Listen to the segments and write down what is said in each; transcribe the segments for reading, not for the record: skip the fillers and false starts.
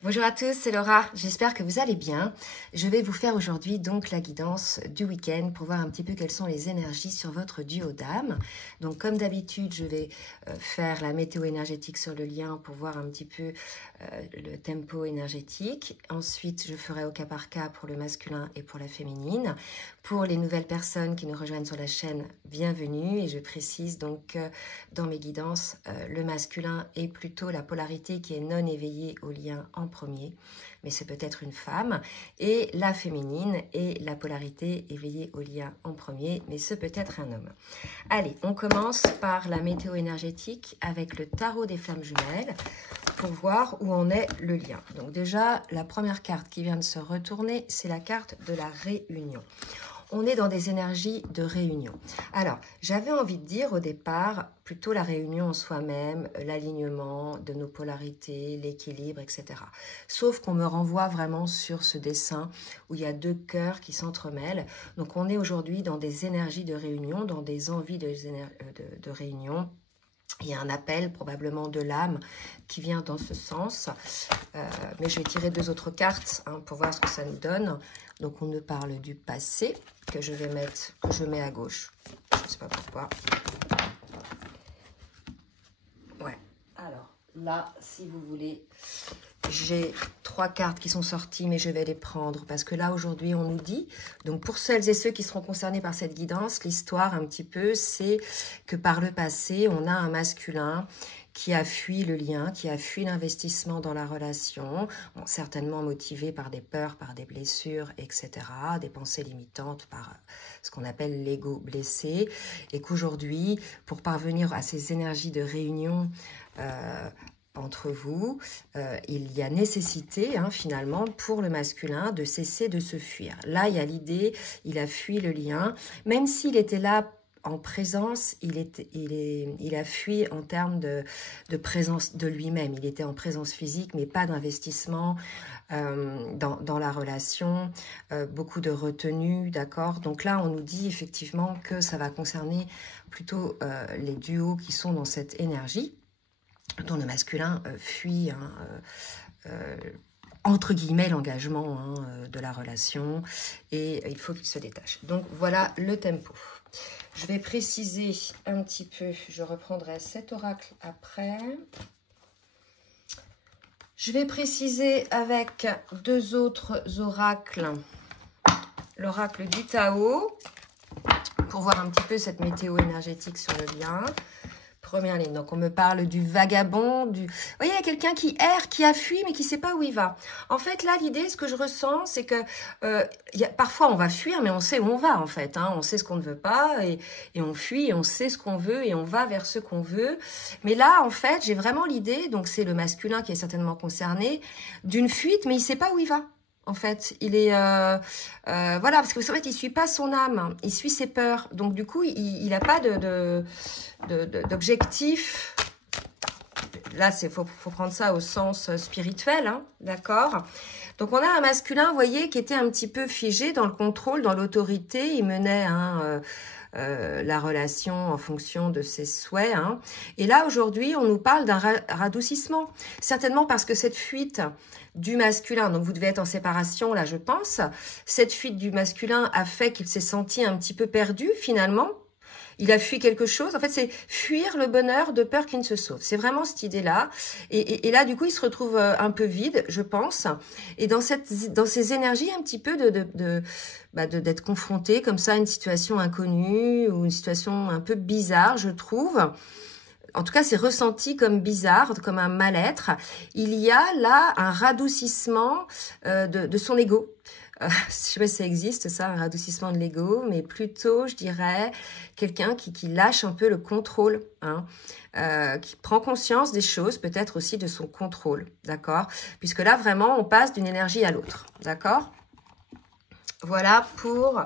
Bonjour à tous, c'est Laura, j'espère que vous allez bien. Je vais vous faire aujourd'hui donc la guidance du week-end pour voir un petit peu quelles sont les énergies sur votre duo d'âme. Donc comme d'habitude, je vais faire la météo énergétique sur le lien pour voir un petit peu le tempo énergétique. Ensuite, je ferai au cas par cas pour le masculin et pour la féminine. Pour les nouvelles personnes qui nous rejoignent sur la chaîne, bienvenue. Et je précise donc dans mes guidances, le masculin est plutôt la polarité qui est non éveillée au lien en premier, mais c'est peut-être une femme, et la féminine est la polarité éveillée au lien en premier, mais c'est peut-être un homme. Allez, on commence par la météo énergétique avec le tarot des flammes jumelles pour voir où en est le lien. Donc déjà, la première carte qui vient de se retourner, c'est la carte de la réunion. On est dans des énergies de réunion. Alors, j'avais envie de dire au départ, plutôt la réunion en soi-même, l'alignement de nos polarités, l'équilibre, etc. Sauf qu'on me renvoie vraiment sur ce dessin où il y a deux cœurs qui s'entremêlent. Donc, on est aujourd'hui dans des énergies de réunion, dans des envies de réunion. Il y a un appel probablement de l'âme qui vient dans ce sens. Mais je vais tirer deux autres cartes pour voir ce que ça nous donne. Donc on nous parle du passé que je mets à gauche. Je ne sais pas pourquoi. Ouais. Alors là, si vous voulez, j'ai trois cartes qui sont sorties, mais je vais les prendre parce que là aujourd'hui on nous dit, donc pour celles et ceux qui seront concernés par cette guidance, l'histoire un petit peu, c'est que par le passé, on a un masculin qui a fui le lien, qui a fui l'investissement dans la relation, bon, certainement motivé par des peurs, par des blessures, etc., des pensées limitantes, par ce qu'on appelle l'ego blessé, et qu'aujourd'hui, pour parvenir à ces énergies de réunion entre vous, il y a nécessité finalement pour le masculin de cesser de se fuir. Là, il y a l'idée, il a fui le lien, même s'il était là en présence, il a fui en termes de présence de lui-même. Il était en présence physique, mais pas d'investissement dans la relation, beaucoup de retenue, d'accord? Donc là, on nous dit effectivement que ça va concerner plutôt les duos qui sont dans cette énergie, dont le masculin fuit entre guillemets l'engagement de la relation, et il faut qu'il se détache. Donc voilà le tempo. Je vais préciser un petit peu, je reprendrai cet oracle après. Je vais préciser avec deux autres oracles, l'oracle du Tao, pour voir un petit peu cette météo énergétique sur le lien. Première ligne, donc on me parle du vagabond, Vous voyez, il y a quelqu'un qui erre, qui a fui, mais qui ne sait pas où il va. En fait, là, l'idée, ce que je ressens, c'est que parfois, on va fuir, mais on sait où on va, en fait. On sait ce qu'on ne veut pas, et on fuit, et on sait ce qu'on veut, et on va vers ce qu'on veut. Mais là, en fait, j'ai vraiment l'idée, donc c'est le masculin qui est certainement concerné, d'une fuite, mais il ne sait pas où il va. En fait, il est voilà, parce que en fait, il suit pas son âme, il suit ses peurs. Donc du coup, il n'a pas d'objectif. Là, faut prendre ça au sens spirituel, d'accord. Donc on a un masculin, vous voyez, qui était un petit peu figé dans le contrôle, dans l'autorité. Il menait la relation en fonction de ses souhaits. Et là, aujourd'hui, on nous parle d'un radoucissement. Certainement parce que cette fuite du masculin, donc vous devez être en séparation, là, je pense. Cette fuite du masculin a fait qu'il s'est senti un petit peu perdu, finalement. Il a fui quelque chose. En fait, c'est fuir le bonheur de peur qu'il ne se sauve. C'est vraiment cette idée-là. Et là, du coup, il se retrouve un peu vide, je pense. Et dans ces énergies, un petit peu d'être confronté comme ça à une situation inconnue ou une situation un peu bizarre, je trouve. En tout cas, c'est ressenti comme bizarre, comme un mal-être. Il y a là un radoucissement de son ego. Je ne sais pas si ça existe, ça, un radoucissement de l'ego, mais plutôt, je dirais, quelqu'un qui lâche un peu le contrôle, qui prend conscience des choses, peut-être aussi de son contrôle, d'accord? Puisque là, vraiment, on passe d'une énergie à l'autre, d'accord? Voilà pour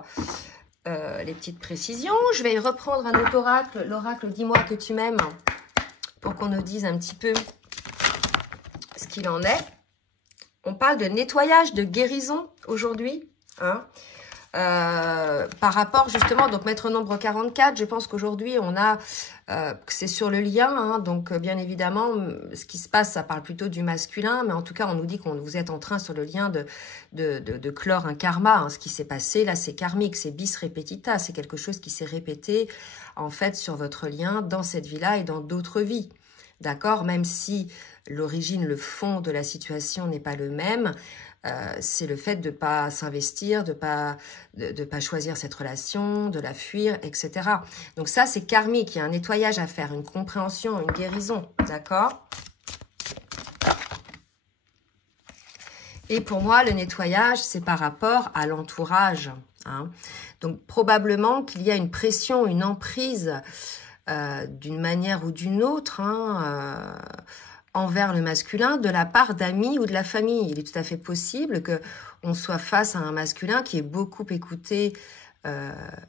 les petites précisions. Je vais reprendre un autre oracle, l'oracle « Dis-moi que tu m'aimes », pour qu'on nous dise un petit peu ce qu'il en est. On parle de nettoyage, de guérison aujourd'hui. par rapport justement, donc maître nombre 44, je pense qu'aujourd'hui on a, c'est sur le lien, hein, donc bien évidemment ce qui se passe, ça parle plutôt du masculin, mais en tout cas on nous dit qu'on vous êtes en train sur le lien de clore un karma, hein. Ce qui s'est passé là c'est karmique, c'est bis repetita, c'est quelque chose qui s'est répété en fait sur votre lien dans cette vie-là et dans d'autres vies, d'accord, même si l'origine, le fond de la situation n'est pas le même, c'est le fait de ne pas s'investir, de pas choisir cette relation, de la fuir, etc. Donc ça, c'est karmique, il y a un nettoyage à faire, une compréhension, une guérison, d'accord? Et pour moi, le nettoyage, c'est par rapport à l'entourage, hein. Donc probablement qu'il y a une pression, une emprise d'une manière ou d'une autre, hein, envers le masculin de la part d'amis ou de la famille. Il est tout à fait possible que on soit face à un masculin qui ait beaucoup écouté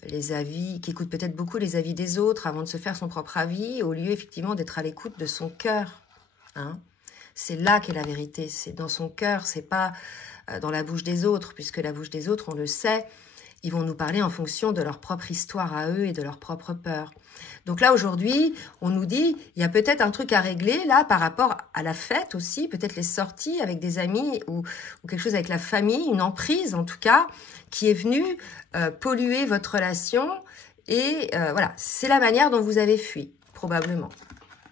les avis, qui écoute peut-être beaucoup les avis des autres avant de se faire son propre avis, au lieu effectivement d'être à l'écoute de son cœur, hein. C'est là qu'est la vérité, c'est dans son cœur, c'est pas dans la bouche des autres, puisque la bouche des autres, on le sait, ils vont nous parler en fonction de leur propre histoire à eux et de leur propre peur. Donc là, aujourd'hui, on nous dit, il y a peut-être un truc à régler, là, par rapport à la fête aussi, peut-être les sorties avec des amis ou quelque chose avec la famille, une emprise, en tout cas, qui est venue polluer votre relation. Et voilà, c'est la manière dont vous avez fui, probablement.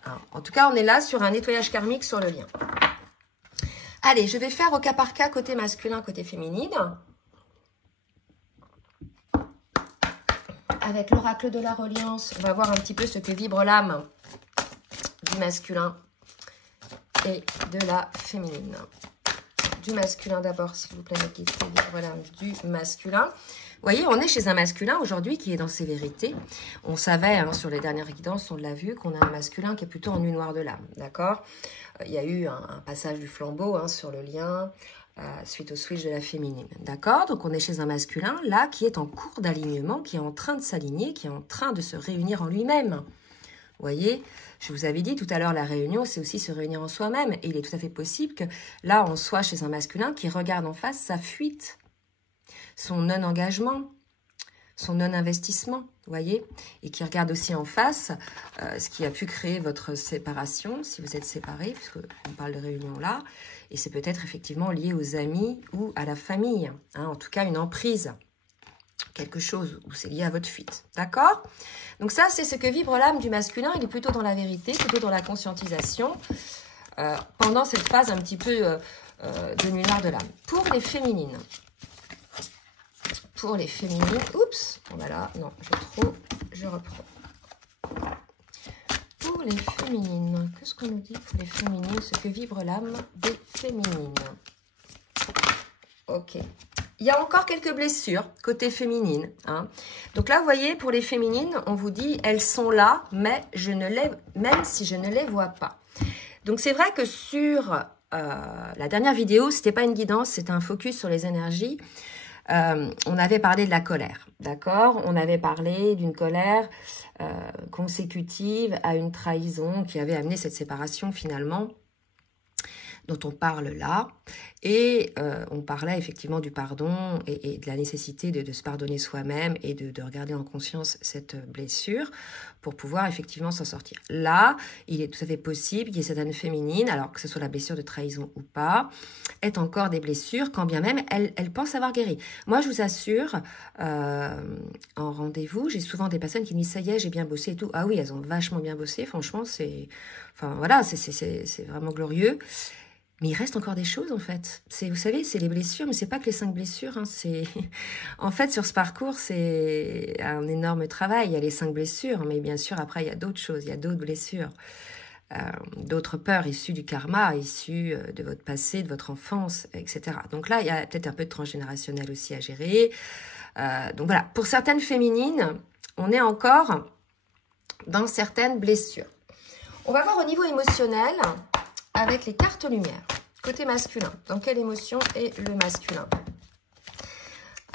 Alors, en tout cas, on est là sur un nettoyage karmique sur le lien. Allez, je vais faire au cas par cas, côté masculin, côté féminine. Avec l'oracle de la reliance, on va voir un petit peu ce que vibre l'âme du masculin et de la féminine. Du masculin d'abord, s'il vous plaît, qui vibre l'âme du masculin. Vous voyez, on est chez un masculin aujourd'hui qui est dans ses vérités. On savait, hein, sur les dernières guidances, on l'a vu, qu'on a un masculin qui est plutôt en nuit noire de l'âme, d'accord? Il y a eu un passage du flambeau, hein, sur le lien, suite au switch de la féminine, d'accord? Donc on est chez un masculin là qui est en cours d'alignement, qui est en train de s'aligner, qui est en train de se réunir en lui-même. Vous voyez, je vous avais dit tout à l'heure, la réunion, c'est aussi se réunir en soi-même. Et il est tout à fait possible que là, on soit chez un masculin qui regarde en face sa fuite, son non-engagement, son non-investissement, vous voyez, et qui regarde aussi en face ce qui a pu créer votre séparation, si vous êtes séparés, puisqu'on parle de réunion là, et c'est peut-être effectivement lié aux amis ou à la famille, hein, en tout cas une emprise, quelque chose où c'est lié à votre fuite, d'accord? Donc ça, c'est ce que vibre l'âme du masculin, il est plutôt dans la vérité, plutôt dans la conscientisation, pendant cette phase un petit peu de nuit noire de l'âme. Pour les féminines, oups, oh là là, non, je reprends. Pour les féminines, qu'est-ce qu'on nous dit pour les féminines, ce que vibre l'âme des féminines? Ok. Il y a encore quelques blessures côté féminine, hein. Donc là, vous voyez, pour les féminines, on vous dit, elles sont là, mais même si je ne les vois pas. Donc c'est vrai que sur la dernière vidéo, c'était pas une guidance, c'était un focus sur les énergies. On avait parlé de la colère, d'accord? On avait parlé d'une colère consécutive à une trahison qui avait amené cette séparation finalement, dont on parle là. Et on parlait effectivement du pardon et de la nécessité de se pardonner soi-même et de regarder en conscience cette blessure pour pouvoir effectivement s'en sortir. Là, il est tout à fait possible qu'il y ait certaines féminines, alors que ce soit la blessure de trahison ou pas, aient encore des blessures, quand bien même elles pensent avoir guéri. Moi, je vous assure, en rendez-vous, j'ai souvent des personnes qui me disent « ça y est, j'ai bien bossé et tout ». Ah oui, elles ont vachement bien bossé, franchement, c'est vraiment glorieux. Mais il reste encore des choses, en fait. Vous savez, c'est les blessures, mais c'est pas que les 5 blessures. Hein, en fait, sur ce parcours, c'est un énorme travail. Il y a les 5 blessures, mais bien sûr, après, il y a d'autres choses. Il y a d'autres blessures. D'autres peurs issues du karma, issues de votre passé, de votre enfance, etc. Donc là, il y a peut-être un peu de transgénérationnel aussi à gérer. Donc voilà, pour certaines féminines, on est encore dans certaines blessures. On va voir au niveau émotionnel avec les cartes lumière. Côté masculin, dans quelle émotion est le masculin?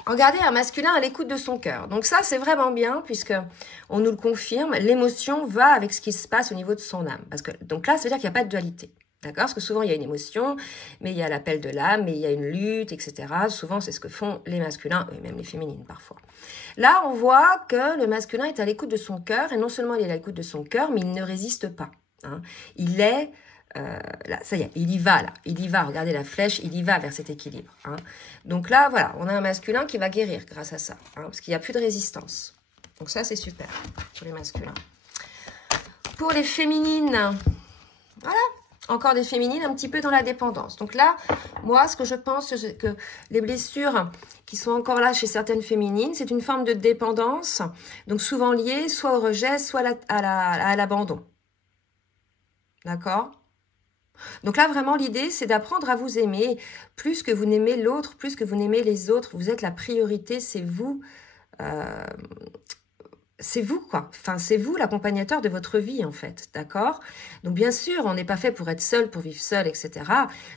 Regardez, un masculin à l'écoute de son cœur. Donc ça, c'est vraiment bien, puisque on nous le confirme. L'émotion va avec ce qui se passe au niveau de son âme. Donc là, ça veut dire qu'il n'y a pas de dualité. D'accord? Parce que souvent, il y a une émotion, mais il y a l'appel de l'âme, mais il y a une lutte, etc. Souvent, c'est ce que font les masculins, et même les féminines parfois. Là, on voit que le masculin est à l'écoute de son cœur, et non seulement il est à l'écoute de son cœur, mais il ne résiste pas. Hein. Il est, là, ça y est, il y va là, il y va, regardez la flèche, il y va vers cet équilibre. Hein. Donc là, voilà, on a un masculin qui va guérir grâce à ça, hein, parce qu'il n'y a plus de résistance. Donc ça, c'est super pour les masculins. Pour les féminines, voilà. Encore des féminines un petit peu dans la dépendance. Donc là, moi, ce que je pense, c'est que les blessures qui sont encore là chez certaines féminines, c'est une forme de dépendance, donc souvent liée soit au rejet, soit à l'abandon. D'accord? Donc là, vraiment, l'idée, c'est d'apprendre à vous aimer plus que vous n'aimez l'autre, plus que vous n'aimez les autres. Vous êtes la priorité, c'est vous. C'est vous, quoi. Enfin, c'est vous l'accompagnateur de votre vie, en fait. D'accord? Donc, bien sûr, on n'est pas fait pour être seul, pour vivre seul, etc.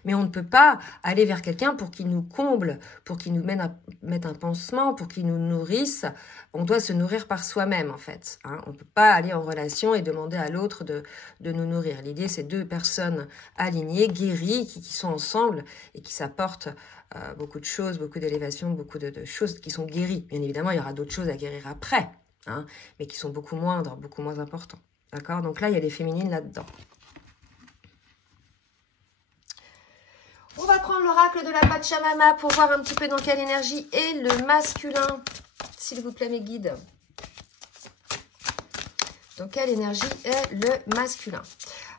Mais on ne peut pas aller vers quelqu'un pour qu'il nous comble, pour qu'il nous mette un pansement, pour qu'il nous nourrisse. On doit se nourrir par soi-même, en fait. Hein? On ne peut pas aller en relation et demander à l'autre de nous nourrir. L'idée, c'est deux personnes alignées, guéries, qui sont ensemble et qui s'apportent beaucoup de choses, beaucoup d'élévation, beaucoup de choses qui sont guéries. Bien évidemment, il y aura d'autres choses à guérir après. Hein, mais qui sont beaucoup moindres, beaucoup moins importants. D'accord? Donc là, il y a des féminines là-dedans. On va prendre l'oracle de la Pachamama pour voir un petit peu dans quelle énergie est le masculin. S'il vous plaît, mes guides. Dans quelle énergie est le masculin?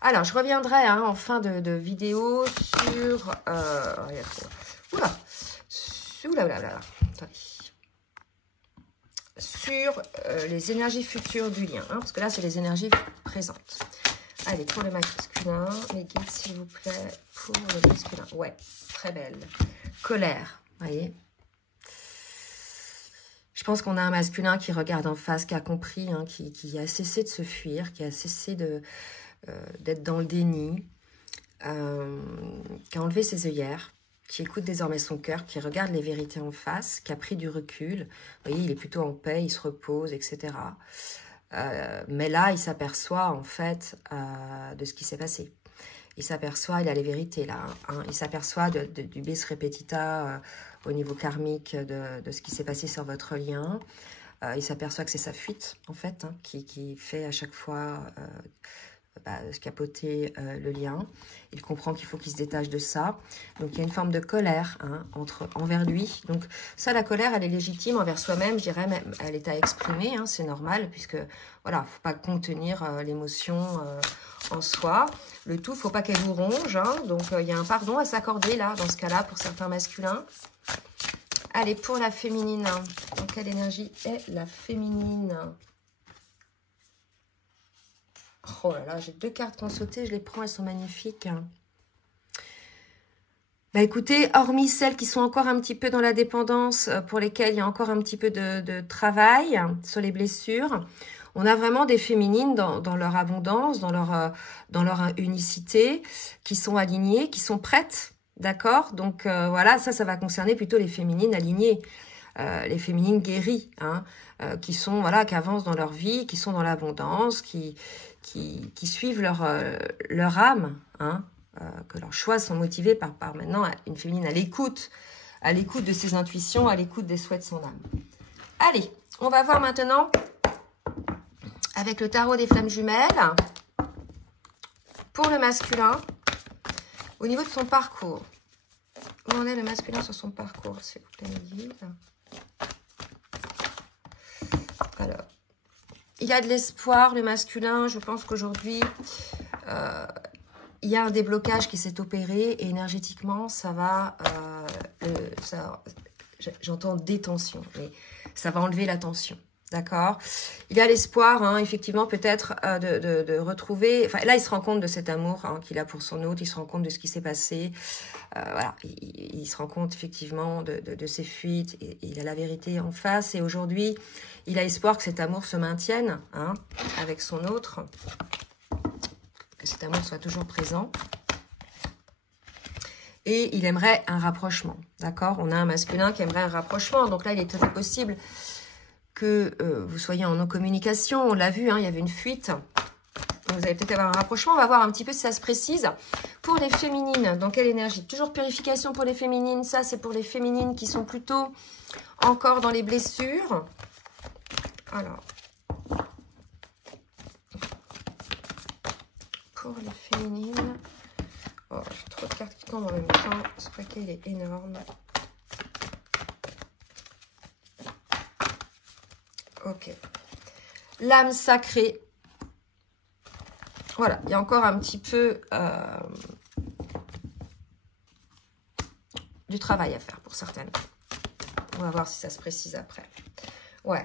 Alors, je reviendrai hein, en fin de vidéo sur... sur les énergies futures du lien. Hein, parce que là, c'est les énergies présentes. Allez, pour le masculin, mes guides, s'il vous plaît, pour le masculin. Ouais, très belle. Colère, voyez. Je pense qu'on a un masculin qui regarde en face, qui a compris, hein, qui a cessé de se fuir, qui a cessé d'être dans le déni, qui a enlevé ses œillères, qui écoute désormais son cœur, qui regarde les vérités en face, qui a pris du recul. Vous voyez, il est plutôt en paix, il se repose, etc. Mais là, il s'aperçoit, en fait, de ce qui s'est passé. Il s'aperçoit, il a les vérités, là. Hein. Il s'aperçoit du bis repetita au niveau karmique de ce qui s'est passé sur votre lien. Il s'aperçoit que c'est sa fuite, en fait, hein, qui fait à chaque fois... capoter le lien. Il comprend qu'il faut qu'il se détache de ça. Donc, il y a une forme de colère hein, envers lui. Donc, ça, la colère, elle est légitime envers soi-même. Je dirais même, elle est à exprimer. Hein, c'est normal, puisque, voilà, il ne faut pas contenir l'émotion en soi. Le tout, il ne faut pas qu'elle vous ronge. Hein, donc, il y a un pardon à s'accorder, là, dans ce cas-là, pour certains masculins. Allez, pour la féminine. Dans quelle énergie est la féminine ? Oh là là, j'ai deux cartes qui ont sauté, je les prends, elles sont magnifiques. Bah écoutez, hormis celles qui sont encore un petit peu dans la dépendance, pour lesquelles il y a encore un petit peu de travail sur les blessures, on a vraiment des féminines dans leur abondance, dans leur unicité, qui sont alignées, qui sont prêtes, d'accord? Donc voilà, ça va concerner plutôt les féminines alignées, les féminines guéries, hein, qui sont, voilà, qui avancent dans leur vie, qui sont dans l'abondance, qui suivent leur âme, hein, que leurs choix sont motivés par maintenant une féminine à l'écoute de ses intuitions, à l'écoute des souhaits de son âme. Allez, on va voir maintenant avec le tarot des flammes jumelles pour le masculin au niveau de son parcours. Où en est le masculin sur son parcours, s'il vous plaît, mes guides? Alors, il y a de l'espoir, le masculin. Je pense qu'aujourd'hui, il y a un déblocage qui s'est opéré et énergétiquement, ça va... j'entends détention, mais ça va enlever la tension. D'accord? Il y a l'espoir, hein, effectivement, peut-être de retrouver... Enfin, là, il se rend compte de cet amour hein, qu'il a pour son autre. Il se rend compte de ce qui s'est passé. Voilà, il se rend compte, effectivement, de ses fuites. Et il a la vérité en face. Et aujourd'hui, il a espoir que cet amour se maintienne hein, avec son autre. Que cet amour soit toujours présent. Et il aimerait un rapprochement. D'accord? On a un masculin qui aimerait un rapprochement. Donc là, il est très possible... que vous soyez en non-communication, on l'a vu, hein, il y avait une fuite. Vous allez peut-être avoir un rapprochement. On va voir un petit peu si ça se précise. Pour les féminines, dans quelle énergie? Toujours purification pour les féminines. Ça, c'est pour les féminines qui sont plutôt encore dans les blessures. Alors, pour les féminines... Oh, j'ai trop de cartes qui tombent en même temps. Ce paquet, il est énorme. Ok. L'âme sacrée. Voilà, il y a encore un petit peu du travail à faire pour certaines. On va voir si ça se précise après. Ouais.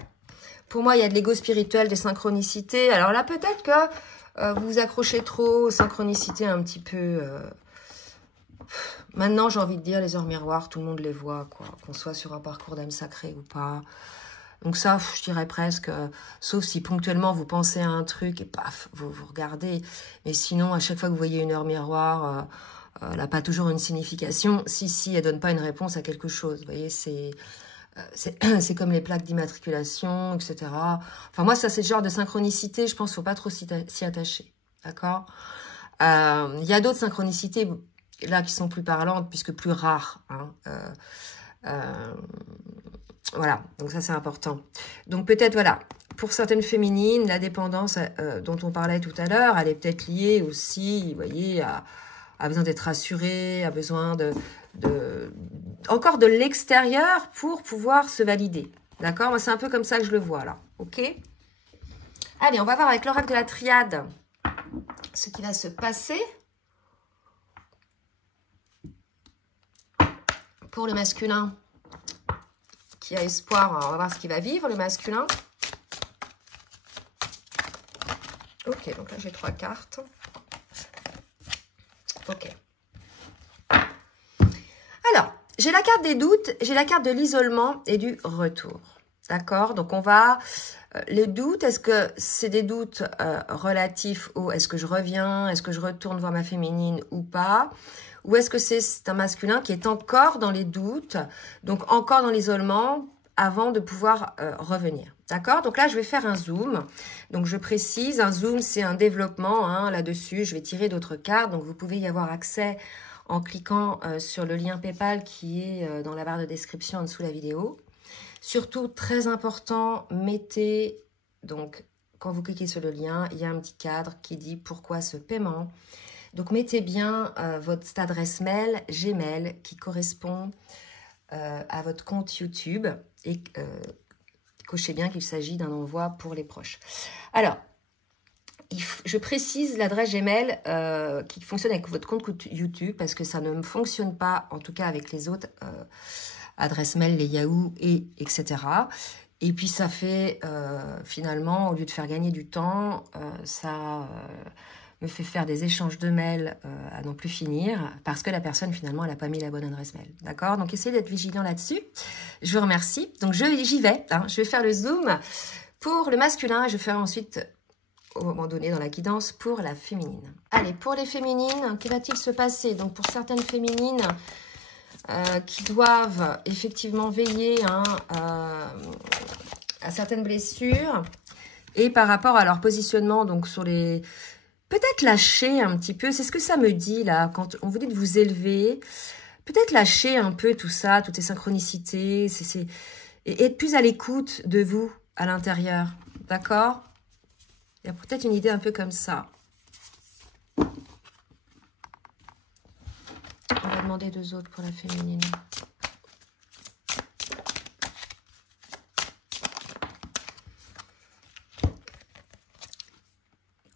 Pour moi, il y a de l'ego spirituel, des synchronicités. Alors là, peut-être que vous vous accrochez trop aux synchronicités un petit peu... Maintenant, j'ai envie de dire, les heures miroirs, tout le monde les voit, quoi. Qu'on soit sur un parcours d'âme sacrée ou pas. Donc ça, je dirais presque, sauf si ponctuellement vous pensez à un truc et paf, vous regardez. Mais sinon, à chaque fois que vous voyez une heure miroir, elle n'a pas toujours une signification. Si, elle donne pas une réponse à quelque chose. Vous voyez, c'est comme les plaques d'immatriculation, etc. Enfin, moi, ça, c'est le genre de synchronicité, je pense qu'il ne faut pas trop s'y attacher. D'accord? Il y a d'autres synchronicités, là, qui sont plus parlantes, puisque plus rares. Hein. Voilà, donc ça c'est important. Donc peut-être, voilà, pour certaines féminines, la dépendance dont on parlait tout à l'heure, elle est peut-être liée aussi, vous voyez, à besoin d'être rassurée, à besoin encore de l'extérieur pour pouvoir se valider. D'accord? Moi, c'est un peu comme ça que je le vois, là. Ok? Allez, on va voir avec l'oracle de la triade ce qui va se passer pour le masculin qui a espoir. On va voir ce qu'il va vivre, le masculin. Ok, donc là, j'ai 3 cartes. Ok. Alors, j'ai la carte des doutes, j'ai la carte de l'isolement et du retour. D'accord? Donc, on va... les doutes, est-ce que c'est des doutes relatifs au est-ce que je reviens, est-ce que je retourne voir ma féminine ou pas? Ou est-ce que c'est un masculin qui est encore dans les doutes, donc encore dans l'isolement, avant de pouvoir revenir. D'accord? Donc là, je vais faire un zoom. Donc, je précise, un zoom, c'est un développement. Hein, là-dessus, je vais tirer d'autres cartes. Donc, vous pouvez y avoir accès en cliquant sur le lien PayPal qui est dans la barre de description en dessous de la vidéo. Surtout, très important, mettez, donc, quand vous cliquez sur le lien, il y a un petit cadre qui dit pourquoi ce paiement. Donc, mettez bien votre adresse mail Gmail qui correspond à votre compte YouTube et cochez bien qu'il s'agit d'un envoi pour les proches. Alors, je précise l'adresse Gmail qui fonctionne avec votre compte YouTube parce que ça ne fonctionne pas, en tout cas avec les autres adresses mail, les Yahoo etc. Et puis ça fait finalement, au lieu de faire gagner du temps, ça me fait faire des échanges de mails à n'en plus finir parce que la personne finalement elle n'a pas mis la bonne adresse mail. D'accord? Donc essayez d'être vigilant là-dessus. Je vous remercie. Donc j'y vais. Hein. Je vais faire le zoom pour le masculin et je ferai ensuite au moment donné dans la guidance pour la féminine. Allez, pour les féminines, que va-t-il se passer? Donc pour certaines féminines qui doivent effectivement veiller hein, à certaines blessures et par rapport à leur positionnement donc sur les... Peut-être lâcher un petit peu, c'est ce que ça me dit là, quand on vous dit de vous élever, peut-être lâcher un peu tout ça, toutes ces synchronicités, et être plus à l'écoute de vous à l'intérieur, d'accord? Il y a peut-être une idée un peu comme ça. On va demander 2 autres pour la féminine.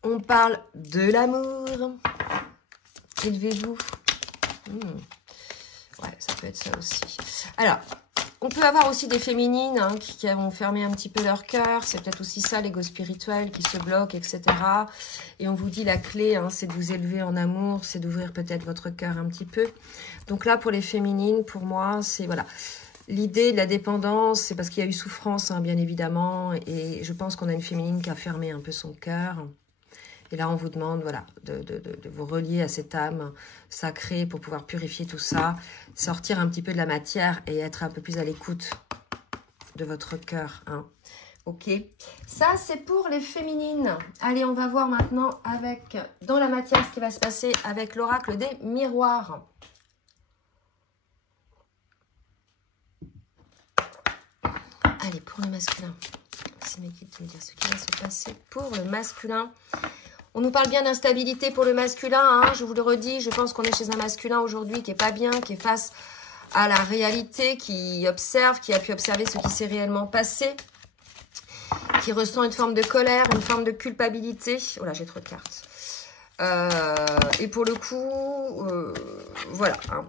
On parle de l'amour. Élevez-vous. Ouais, ça peut être ça aussi. Alors, on peut avoir aussi des féminines hein, qui vont fermer un petit peu leur cœur. C'est peut-être aussi ça, l'ego spirituel qui se bloque, etc. Et on vous dit la clé, hein, c'est de vous élever en amour, c'est d'ouvrir peut-être votre cœur un petit peu. Donc là, pour les féminines, pour moi, c'est voilà. L'idée de la dépendance, c'est parce qu'il y a eu souffrance, hein, bien évidemment. Et je pense qu'on a une féminine qui a fermé un peu son cœur. Et là, on vous demande voilà, de vous relier à cette âme sacrée pour pouvoir purifier tout ça, sortir un petit peu de la matière et être un peu plus à l'écoute de votre cœur. Hein. Ok, ça c'est pour les féminines. Allez, on va voir maintenant avec, dans la matière, ce qui va se passer avec l'oracle des miroirs. Allez, pour le masculin. C'est mes guides de me dire ce qui va se passer pour le masculin. On nous parle bien d'instabilité pour le masculin, hein, je vous le redis, je pense qu'on est chez un masculin aujourd'hui qui n'est pas bien, qui est face à la réalité, qui observe, qui a pu observer ce qui s'est réellement passé, qui ressent une forme de colère, une forme de culpabilité. Oh là, j'ai trop de cartes. Et pour le coup, voilà. Hein,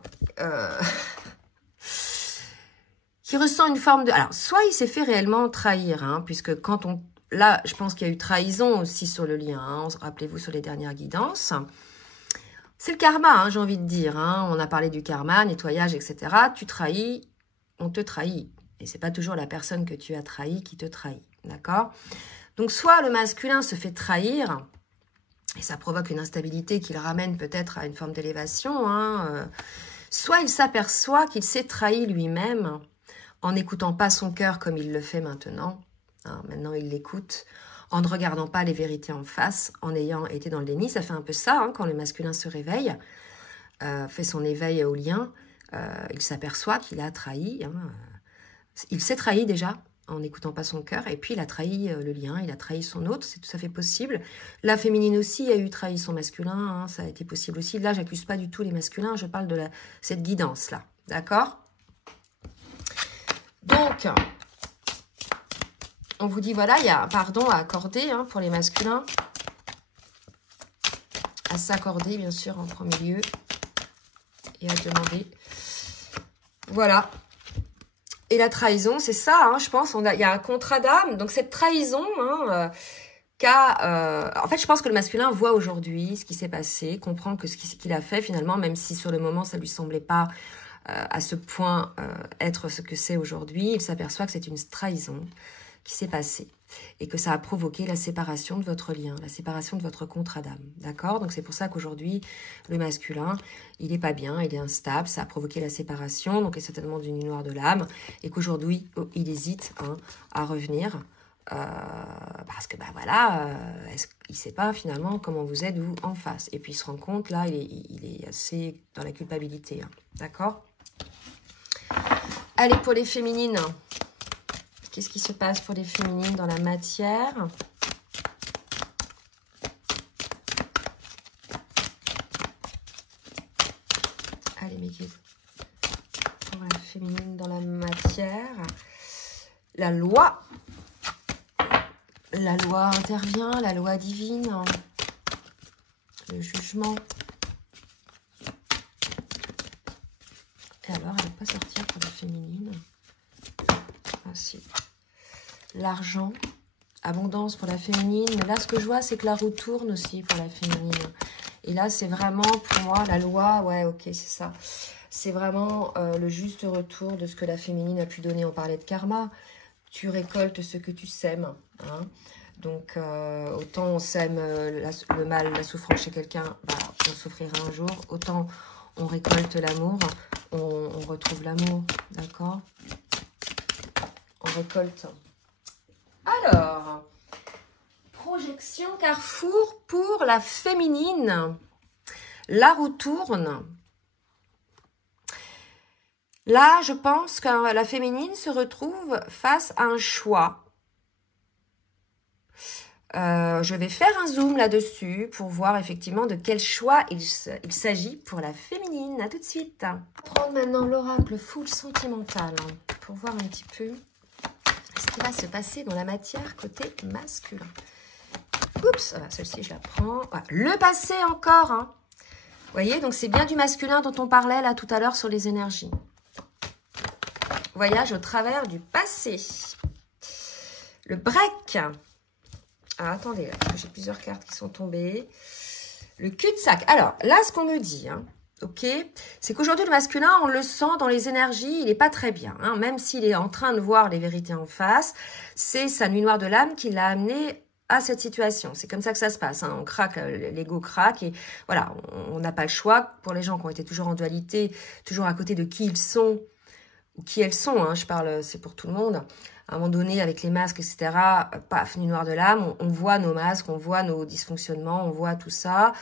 qui ressent une forme de... Alors, soit il s'est fait réellement trahir, hein, puisque quand on... Là, je pense qu'il y a eu trahison aussi sur le lien, hein, rappelez-vous sur les dernières guidances. C'est le karma, hein, j'ai envie de dire. Hein. On a parlé du karma, nettoyage, etc. Tu trahis, on te trahit. Et c'est pas toujours la personne que tu as trahi qui te trahit, d'accord? Donc, soit le masculin se fait trahir, et ça provoque une instabilité qui le ramène peut-être à une forme d'élévation, hein, soit il s'aperçoit qu'il s'est trahi lui-même en n'écoutant pas son cœur comme il le fait maintenant. Hein, maintenant, il l'écoute en ne regardant pas les vérités en face, en ayant été dans le déni. Ça fait un peu ça, hein, quand le masculin se réveille, fait son éveil au lien, il s'aperçoit qu'il a trahi. Hein, il s'est trahi déjà en n'écoutant pas son cœur, et puis il a trahi le lien, il a trahi son autre, c'est tout à fait possible. La féminine aussi a eu trahi son masculin, hein, ça a été possible aussi. Là, j'accuse pas du tout les masculins, je parle de cette guidance-là, d'accord? Donc, on vous dit, voilà, il y a un pardon à accorder, hein, pour les masculins. À s'accorder, bien sûr, en premier lieu. Et à demander. Voilà. Et la trahison, c'est ça, hein, je pense. Il y a un contrat d'âme. Donc, cette trahison, hein, en fait, je pense que le masculin voit aujourd'hui ce qui s'est passé, comprend que ce qu'il a fait, finalement, même si sur le moment, ça lui semblait pas à ce point être ce que c'est aujourd'hui, il s'aperçoit que c'est une trahison qui s'est passée et que ça a provoqué la séparation de votre lien, la séparation de votre contrat d'âme, d'accord? Donc c'est pour ça qu'aujourd'hui, le masculin, il n'est pas bien, il est instable, ça a provoqué la séparation, donc il est certainement d'une nuit noire de l'âme, et qu'aujourd'hui, il hésite, hein, à revenir, parce que, bah voilà, il ne sait pas finalement comment vous êtes, vous, en face. Et puis il se rend compte, là, il est assez dans la culpabilité, hein, d'accord? Allez, pour les féminines, qu'est-ce qui se passe pour les féminines dans la matière? Allez, mes guides. Pour la féminine dans la matière. La loi. La loi intervient, la loi divine. Le jugement. Et alors, elle ne va pas sortir pour la féminine. Ah si. L'argent, abondance pour la féminine. Mais là, ce que je vois, c'est que la roue tourne aussi pour la féminine. Et là, c'est vraiment, pour moi, la loi. Ouais, ok, c'est ça. C'est vraiment le juste retour de ce que la féminine a pu donner. On parlait de karma. Tu récoltes ce que tu sèmes. Hein. Donc, autant on sème le mal, la souffrance chez quelqu'un, bah, on souffrira un jour. Autant on récolte l'amour, on retrouve l'amour. D'accord? On récolte. Alors, projection Carrefour pour la féminine. La roue tourne. Là, je pense que la féminine se retrouve face à un choix. Je vais faire un zoom là-dessus pour voir effectivement de quel choix il s'agit pour la féminine. À tout de suite. On va prendre maintenant l'oracle full sentimental pour voir un petit peu ce qui va se passer dans la matière côté masculin. Oups, voilà, celle-ci, je la prends. Voilà. Le passé encore. Hein. Vous voyez, donc c'est bien du masculin dont on parlait là tout à l'heure sur les énergies. Voyage au travers du passé. Le break. Ah, attendez, là, parce que j'ai plusieurs cartes qui sont tombées. Le cul-de-sac. Alors, là, ce qu'on me dit, hein, ok, c'est qu'aujourd'hui, le masculin, on le sent dans les énergies, il n'est pas très bien. Hein, même s'il est en train de voir les vérités en face, c'est sa nuit noire de l'âme qui l'a amené à cette situation. C'est comme ça que ça se passe. Hein, on craque, l'ego craque et voilà, on n'a pas le choix. Pour les gens qui ont été toujours en dualité, toujours à côté de qui ils sont, ou qui elles sont, hein, je parle, c'est pour tout le monde. À un moment donné, avec les masques, etc., paf, nuit noire de l'âme, on voit nos masques, on voit nos dysfonctionnements, on voit tout ça,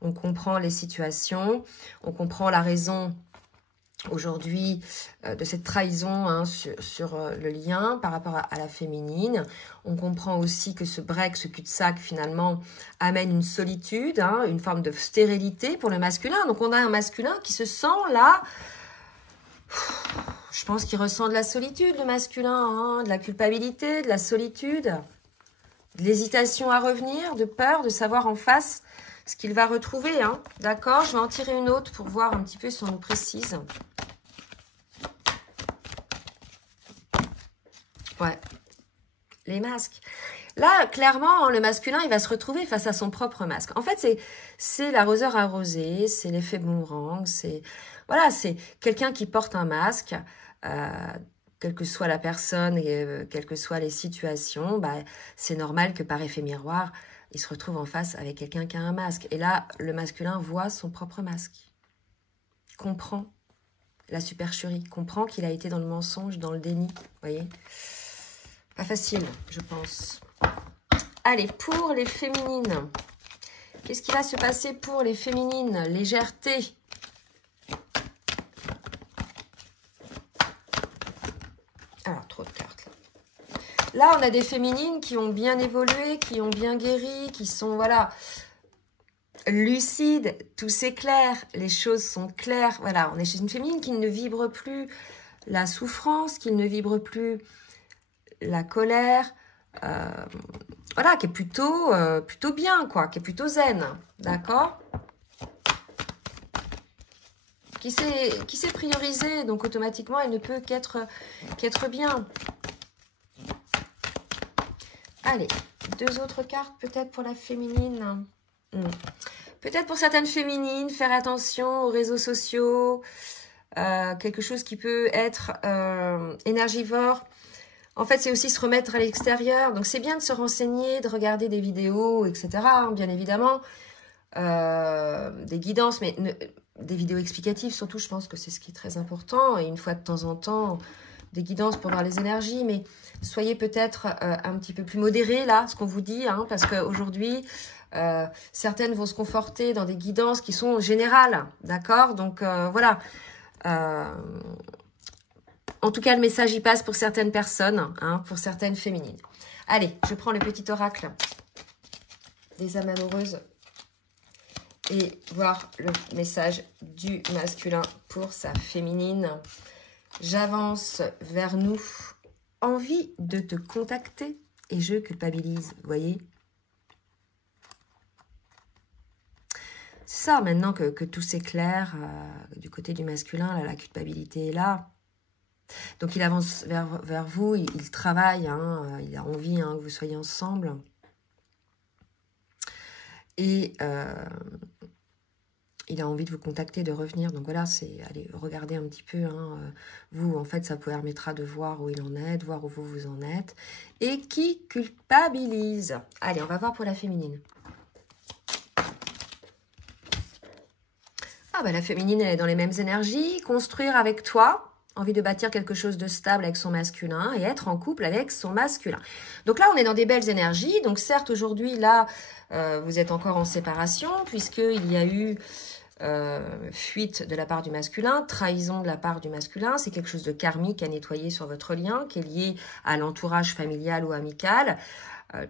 on comprend les situations, on comprend la raison aujourd'hui de cette trahison, hein, sur le lien par rapport à la féminine. On comprend aussi que ce break, ce cul-de-sac finalement amène une solitude, hein, une forme de stérilité pour le masculin. Donc on a un masculin qui se sent là, je pense qu'il ressent de la solitude, le masculin, hein, de la culpabilité, de la solitude, de l'hésitation à revenir, de peur de savoir en face ce qu'il va retrouver, hein. D'accord, je vais en tirer une autre pour voir un petit peu si on nous précise. Ouais, les masques. Là, clairement, le masculin, il va se retrouver face à son propre masque. En fait, c'est l'arroseur arrosé, c'est l'effet boomerang, c'est voilà, c'est quelqu'un qui porte un masque, quelle que soit la personne et quelles que soient les situations, bah, c'est normal que par effet miroir, il se retrouve en face avec quelqu'un qui a un masque. Et là, le masculin voit son propre masque, comprend la supercherie, comprend qu'il a été dans le mensonge, dans le déni, vous voyez. Pas facile, je pense. Allez, pour les féminines, qu'est-ce qui va se passer pour les féminines? Légèreté. Alors, trop de cartes. Là, on a des féminines qui ont bien évolué, qui ont bien guéri, qui sont, voilà, lucides, tout s'éclaire, les choses sont claires. Voilà, on est chez une féminine qui ne vibre plus la souffrance, qui ne vibre plus la colère, voilà, qui est plutôt bien, quoi, qui est plutôt zen, d'accord, qui sait prioriser, donc automatiquement, elle ne peut qu'être bien. Allez, deux autres cartes, peut-être pour la féminine. Peut-être pour certaines féminines, faire attention aux réseaux sociaux, quelque chose qui peut être énergivore. En fait, c'est aussi se remettre à l'extérieur. Donc, c'est bien de se renseigner, de regarder des vidéos, etc., hein, bien évidemment. Des guidances, mais des vidéos explicatives, surtout, je pense que c'est ce qui est très important. Et une fois de temps en temps, des guidances pour voir les énergies. Mais soyez peut-être un petit peu plus modérés, là, ce qu'on vous dit, hein, parce qu'aujourd'hui, certaines vont se conforter dans des guidances qui sont générales, d'accord? Donc, voilà. En tout cas, le message y passe pour certaines personnes, hein, pour certaines féminines. Allez, je prends le petit oracle des âmes amoureuses et voir le message du masculin pour sa féminine. J'avance vers nous. Envie de te contacter et je culpabilise, vous voyez? C'est ça, maintenant que tout s'éclaire, du côté du masculin, là, la culpabilité est là. Donc, il avance vers vous, il travaille, hein, il a envie, hein, que vous soyez ensemble. Et il a envie de vous contacter, de revenir. Donc, voilà, c'est allez, regardez un petit peu. Hein, vous, en fait, ça vous permettra de voir où il en est, de voir où vous en êtes. Et qui culpabilise. Allez, on va voir pour la féminine. Ah, bah, la féminine, elle est dans les mêmes énergies. Construire avec toi. Envie de bâtir quelque chose de stable avec son masculin et être en couple avec son masculin. Donc là, on est dans des belles énergies. Donc certes, aujourd'hui, là, vous êtes encore en séparation puisqu'il y a eu fuite de la part du masculin, trahison de la part du masculin. C'est quelque chose de karmique à nettoyer sur votre lien qui est lié à l'entourage familial ou amical.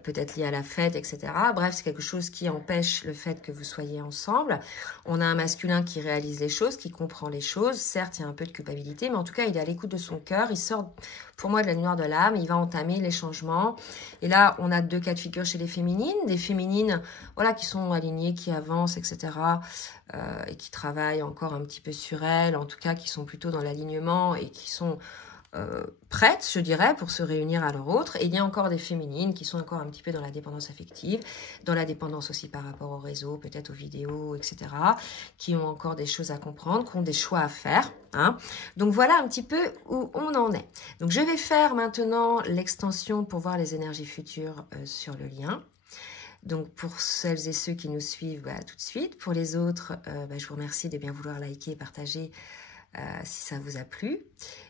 Peut-être lié à la fête, etc. Bref, c'est quelque chose qui empêche le fait que vous soyez ensemble. On a un masculin qui réalise les choses, qui comprend les choses. Certes, il y a un peu de culpabilité, mais en tout cas, il est à l'écoute de son cœur. Il sort, pour moi, de la nuit noire de l'âme. Il va entamer les changements. Et là, on a deux cas de figure chez les féminines. Des féminines, voilà, qui sont alignées, qui avancent, etc. Et qui travaillent encore un petit peu sur elles. En tout cas, qui sont plutôt dans l'alignement et qui sont prêtes, je dirais, pour se réunir à leur autre. Et il y a encore des féminines qui sont encore un petit peu dans la dépendance affective, dans la dépendance aussi par rapport au réseau, peut-être aux vidéos, etc., qui ont encore des choses à comprendre, qui ont des choix à faire. Hein. Donc voilà un petit peu où on en est. Donc je vais faire maintenant l'extension pour voir les énergies futures sur le lien. Donc pour celles et ceux qui nous suivent, tout de suite. Pour les autres, je vous remercie de bien vouloir liker et partager si ça vous a plu.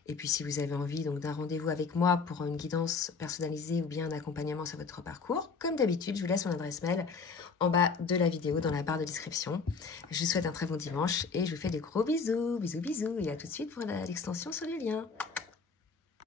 Et puis si vous avez envie donc d'un rendez-vous avec moi pour une guidance personnalisée ou bien un accompagnement sur votre parcours, comme d'habitude, je vous laisse mon adresse mail en bas de la vidéo dans la barre de description. Je vous souhaite un très bon dimanche et je vous fais des gros bisous, bisous, bisous. Et à tout de suite pour l'extension sur les liens.